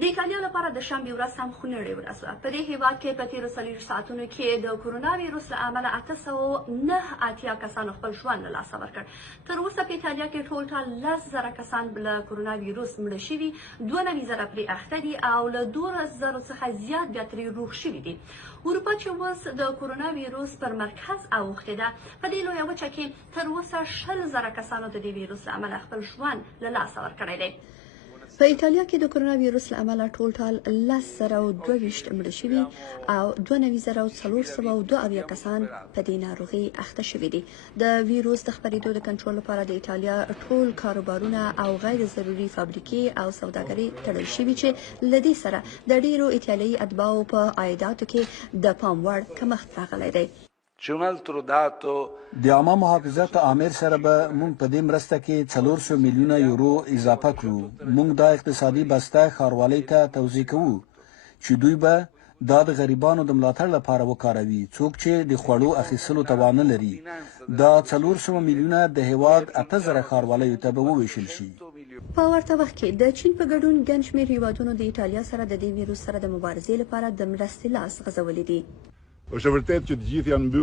د ایټالیا لپاره د شنبې ورځ هم خونړۍ ورځ وه. په دې هیواد کې په تېرو 40 ساعتونو کې د کروناویروس له امله 889 کسانو خپل ژوند له لاسه ورکړ. تر اوسه په ایټالیا کې ټول 10,000 کسان له کروناویروس مړه شوي، 92,000 پرې اخته دي او له 2,000 څخه زیات بیا ترې روغ شوي دي. اروپا چې اوس د کروناویروس پر مرکز اوښتې ده، په دې لویه وچه کې تر اوسه 20,000 کسانو د دې ویروس له امله خپل ژوند له لاسه ورکړی دی. په ایټالیا کې د کرونا ویروس له امله ټول 10,022 مړه شوي او 92,472 کسان په دې ناروغي اخته شوي دي. د ویروس د خپرېدو د کنټرول لپاره د ایټالیا ټول کاروبارونه او غیر ضروري فابریکې او سوداګري تړل شوي چې له دې سره د ډیرو ایټالیایي اتباعو په عایداتو کې د پام وړ کمښت راغلی دی. د عامه محافظت عامر سره به موږ په دې مرسته کې 400 میلیونه یورو اضافه کړو. موږ دا اقتصادي بسته ښاروالۍ ته توزیع کوو چې دوی به دا د غریبانو د ملاتړ لپاره وکاروي، څوک چې د خوړو اخیستلو توان نه لري. دا 400 میلیونه د هیواد 8,000 ښاروالۍ ته به وویشل شي. په ورته وخت کې د چین په ګډون ګڼ شمېر هیوادونو د ایټالیا سره د دې ویروس سره د مبارزې لپاره د مرستې لاس غځولی دی.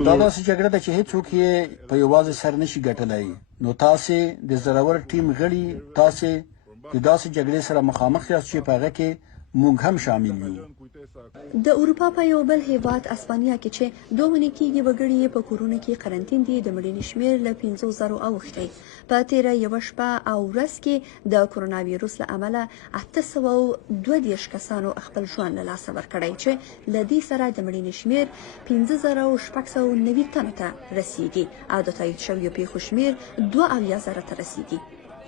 دا داسې جګړه ده چې هیڅوک یې په یوازې سر نشي ګټلی، نو تاسې د زړور ټیم غړي، تاسې د داسې جګړې سره مخامخ یاست چې په هغه کې موږ هم شامل یو. د اروپا په یو بل هیواد اسپانیا کې چې 2 ونې کېږي وګړي یې په کورونو کې قرنطین دي، د مړینې شمېر له 15,000 اوښتی. په تېره یوه شپه او ورځ کې د کرونا ویروس له امله 832 کسانو خپل ژوند له لاسه ورکړی چې له دې سره د مړینې شمېر 5,690 تنو ته رسیږي او د تایید شویو پیښو شمېر 72,000 ته رسیږي.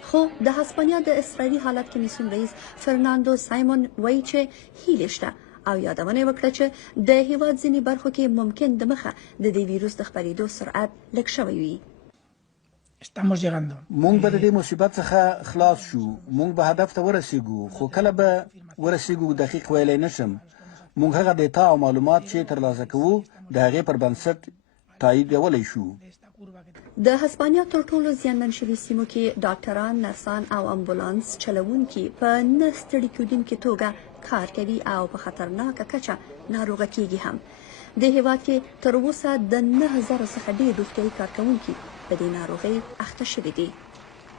خو د هسپانیا د اضطراري حالت کمیسیون رئیس فرناندو سایمون وایي چې هیلې شته او یادونه وکړه چې د هیواد ځینې برخو کې ممکن د مخه د دې ویروس د خپرېدو سرعت لږ شوی وي. موږ به د دې مصیبت څخه خلاص شو، موږ به هدف ته ورسیږو، خو کله به ورسیږو دقیق ویلی نشم. موږ هغه ډیټا او معلومات چې ترلاسه کوو د هغې پر بنسټ تاییدولی شو. د هسپانیا تر ټولو زیانمن شوي سیمو کې ډاکټران، نرسان او امبولانس چلوونکي په نه ستړي کېدونکې توګه کار کوي او په خطرناکه کچه ناروغه کېږي هم. د هیواد کې تر اوسه د 9,000 څخه ډېر روغتیایي کارکوونکي په دې ناروغۍ اخته شوي دي.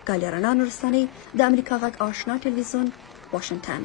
ګالیا رڼا نورستانۍ، د امریکا غږ آشنا ټلویزیون، واشنګټن.